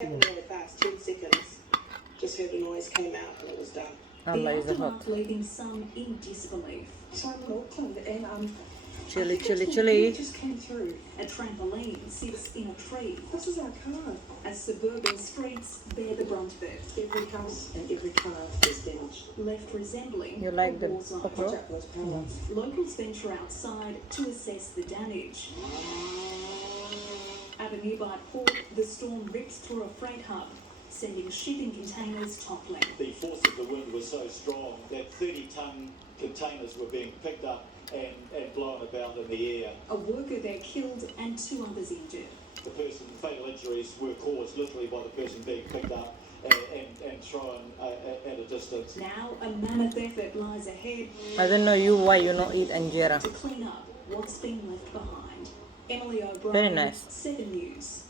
Happened really fast, 10 seconds. Just heard a noise, came out, and it was done. Allah The is a hot. aftermath leaving some in disbelief. So I'm in Auckland, and Chilly, I think chilly, actually chilly. it just came through. A trampoline sits in a tree. this is our car. As suburban streets bear the brunt of it, Every house and every car is damaged. left resembling You like a the war zone. okra? Watch out for those power lines. Locals venture outside to assess the damage. At a nearby port, the storm rips through a freight hub, sending shipping containers toppling. The force of the wind was so strong that 30-ton containers were being picked up and blown about in the air. A worker there killed and 2 others injured. The fatal injuries were caused literally by the person being picked up and thrown at a distance. Now a mammoth effort lies ahead I don't know you why you not eat injera. to clean up what's been left behind. Emily O'Brien, Very nice. 7 News.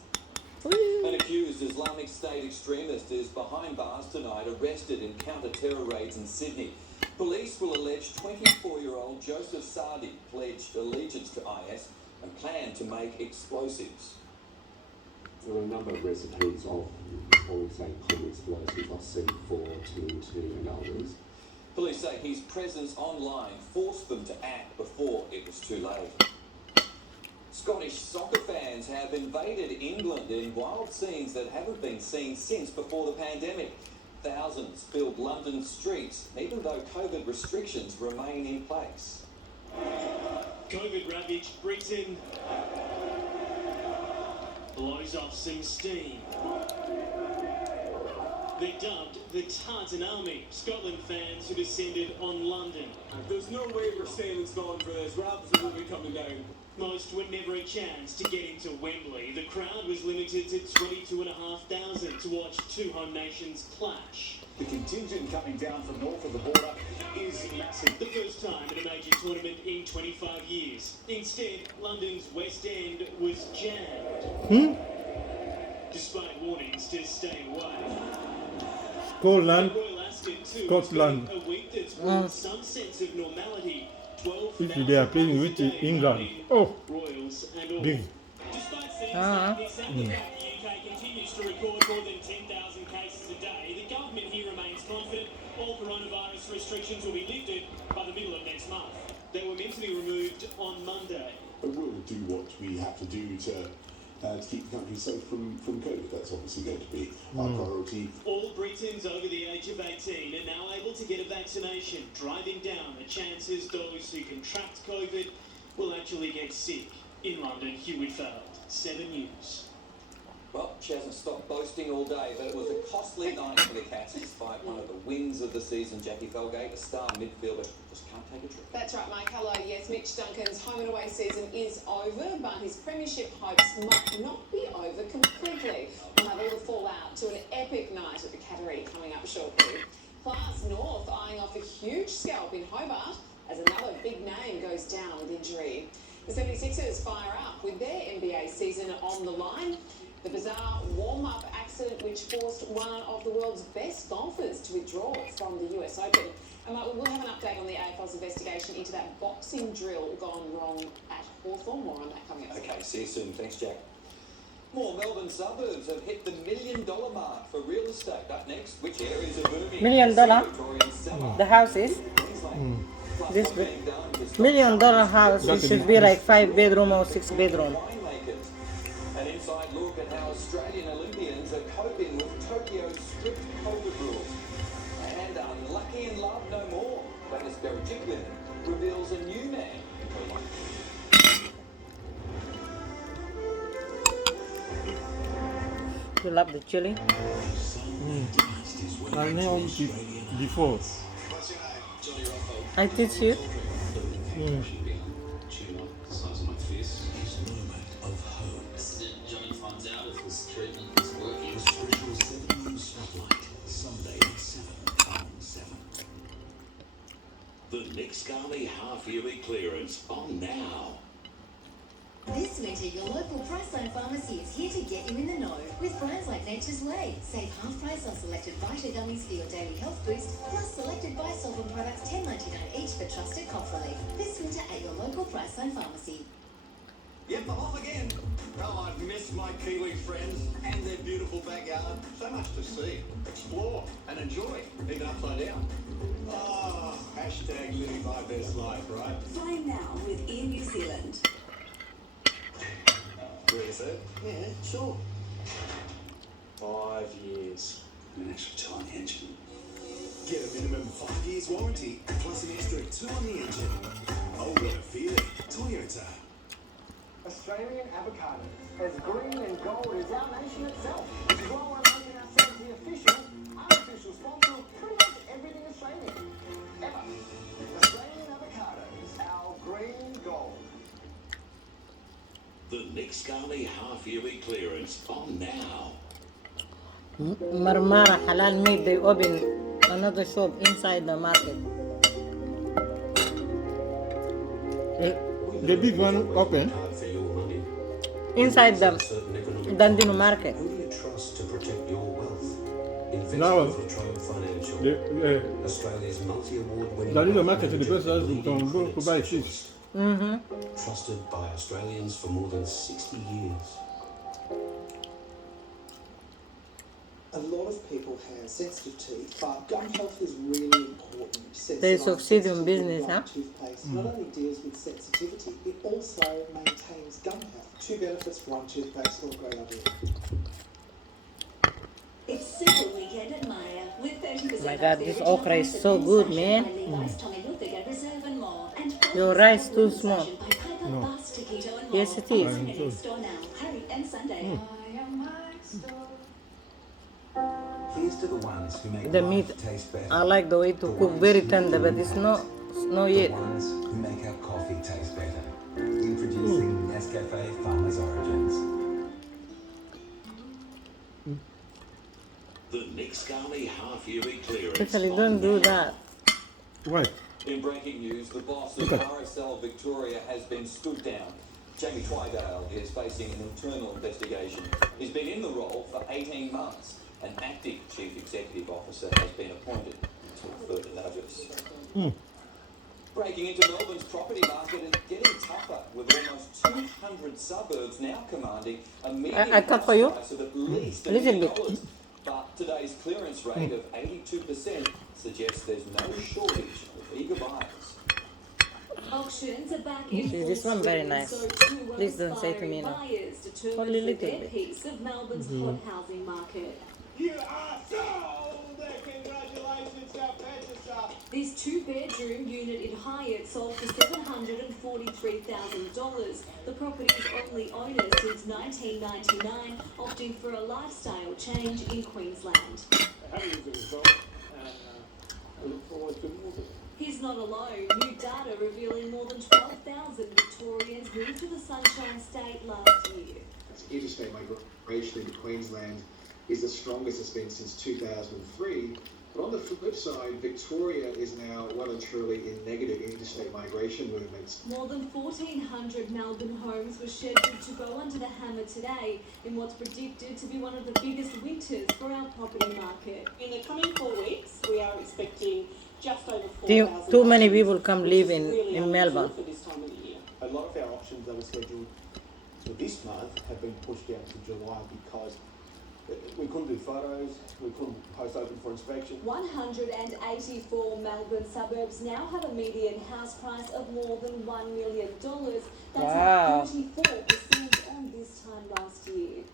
An accused Islamic State extremist is behind bars tonight, arrested in counter-terror raids in Sydney. Police will allege 24-year-old Joseph Sardi pledged allegiance to IS and planned to make explosives. There are a number of recipes of polysaccharide explosives like C4, TNT and others. Police say his presence online forced them to act before it was too late. Scottish soccer fans have invaded England in wild scenes that haven't been seen since before the pandemic. Thousands filled London's streets, even though COVID restrictions remain in place. COVID ravaged Britain blows off some steam. They're dubbed the Tartan Army, Scotland fans who descended on London. There's no way we're staying in Scotland for this. Rabs will be coming down. Most were never a chance to get into Wembley. The crowd was limited to 22,500 to watch 2 home nations clash. The contingent coming down from north of the border is massive. The first time at a major tournament in 25 years. Instead, London's West End was jammed. Despite warnings to stay away. Scotland. Royal Ascot too Scotland. a week that's brought some sense of normality. If they are playing with England. Oh, Royals and all. big. Despite seeing sadly some of the fact the UK continues to record more than 10,000 cases a day, the government here remains confident all coronavirus restrictions will be lifted by the middle of next month. They were meant to be removed on Monday. We'll do what we have to do to keep the country safe from COVID. That's obviously going to be our priority. All Britons over the age of 18 are now able to get a vaccination, driving down the chances those who contract COVID will actually get sick. In London, Hugh Whitfield, 7 News. Well, she hasn't stopped boasting all day, but it was a costly night for the Cats despite one of the wins of the season. Jackie Felgate, a star midfielder, just can't take a trick. That's right, Mike. Hello. Yes, Mitch Duncan's home and away season is over, but his premiership hopes might not be over completely. We'll have all the fallout to an epic night at the Cattery coming up shortly. Plus, North eyeing off a huge scalp in Hobart as another big name goes down with injury. The 76ers fire up with their NBA season on the line. The bizarre warm-up accident which forced one of the world's best golfers to withdraw from the US Open. And we'll have an update on the AFL's investigation into that boxing drill gone wrong at Hawthorn. More on that coming up. Okay, see you soon. Thanks, Jack. More Melbourne suburbs have hit the $1 million mark for real estate. Up next, which areas are booming? $1 million? The house is? This good. $1 million house, it should be like 5 bedroom or 6 bedroom. Winemakers. An inside look at how Australian Olympians are coping with Tokyo's strict COVID rules. And unlucky in love no more. Gladys Berejiklian reveals a new man in her life. You love the chili? I never eat it before. I teach you. Johnny finds out if this treatment is working. Special 7 News Spotlight, Sunday at 7 on 7. The Nick Scali half-yearly clearance on now. This winter, your local Priceline pharmacy is here to get you in the know with brands like Nature's Way. Save half price on selected Vita gummies for your daily health boost, plus selected Bisolvent products $10.99 each for trusted cough relief. This winter at your local Priceline pharmacy. Yep, I'm off again. Oh, I've missed my Kiwi friends and their beautiful backyard. So much to see, explore and enjoy, even upside down. Ah, hashtag living my best life, right? Fly now with Air New Zealand. Really, sir? Yeah, sure. 5 years. An extra 2 on the engine. Get a minimum 5 years warranty, plus an extra 2 on the engine. Oh, what a feeling. Toyota. Australian avocado, as green and gold as our nation itself, which is why we're making ourselves the official, unofficial sponsor of pretty much everything Australian. Ever. Australian avocados, our green gold. The Nick Scully half-yearly clearance on now. Marmara Halal made they open another shop inside the market. The big one open. Inside the Dandino market. Who do you trust to protect your wealth? Now, Investment Financial. Australia's multi-award winning. Dandino market is the best house you can go to buy fish. Trusted by Australians for more than 60 years. A lot of people have sensitive teeth, but gum health is really important. They succeed in business, huh? Toothpaste not only deals with sensitivity, it also maintains gum health. 2 benefits for one toothpaste, all great idea. It's Super Weekend at Maya with 30% Oh my God, this okra is so good, man. Your rice too small. No. Yes, it is. Here's to the ones who make The meat, life taste better. I like the way to cook very tender, but it's not yet. The ones who make our coffee taste better. Introducing Nescafe Farmers Origins. The Nick Scully half-yearly clearance. Actually, don't do that. Why? In breaking news, the boss of Okay. RSL Victoria has been stood down. Jamie Twydale is facing an internal investigation. He's been in the role for 18 months. An acting chief executive officer has been appointed until further notice. Breaking into Melbourne's property market is getting tougher, with almost 200 suburbs now commanding a median I cut for you. price of at least $1 Little million. bit. But today's clearance rate of 82% suggests there's no shortage of eager buyers. Auctions are back in See, this one very nice. Please don't say to me no. Only little bit. piece of Melbourne's hot housing market. You are sold! Congratulations, our purchaser! This 2-bedroom unit in Hyatt sold for $743,000. The property's only owner since 1999, opting for a lifestyle change in Queensland. Happy with the result, and I look forward to more of it. He's not alone. New data revealing more than 12,000 Victorians moved to the Sunshine State last year. Interstate migration into Queensland is the strongest it's been since 2003. But on the flip side, Victoria is now well and truly in negative interstate migration movements. More than 1,400 Melbourne homes were scheduled to go under the hammer today in what's predicted to be one of the biggest winters for our property market. In the coming 4 weeks, we are expecting just over 4,000. Too many people come live in Melbourne. For this time of the year. A lot of our options that were scheduled for this month have been pushed out to July because we couldn't do photos, we couldn't post open for inspection. 184 Melbourne suburbs now have a median house price of more than $1 million. That's Wow. 34% on this time last year.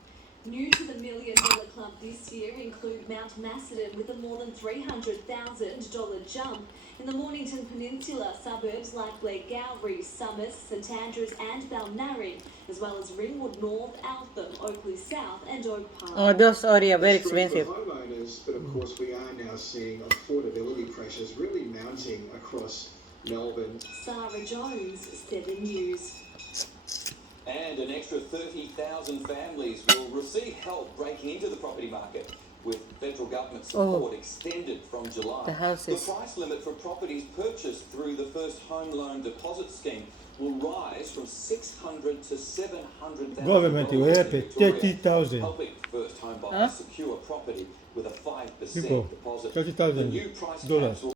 New to the $1 Million Club this year include Mount Macedon with a more than $300,000 jump. In the Mornington Peninsula, suburbs like Blairgowrie, Summers, St Andrews and Balnarring, as well as Ringwood North, Altham, Oakley South and Oak Park. Oh, those areas are very Strength for expensive. homeowners, but of course we are now seeing affordability pressures really mounting across Melbourne. Sarah Jones, 7 News. And an extra 30,000 families will receive help breaking into the property market, with federal government support extended from July. The houses. The price limit for properties purchased through the First Home Loan Deposit Scheme will rise from $600,000 to $700,000. Government will help it, 30,000. Helping first home buyers secure property with a 5% People, deposit. $30,000. The new price caps will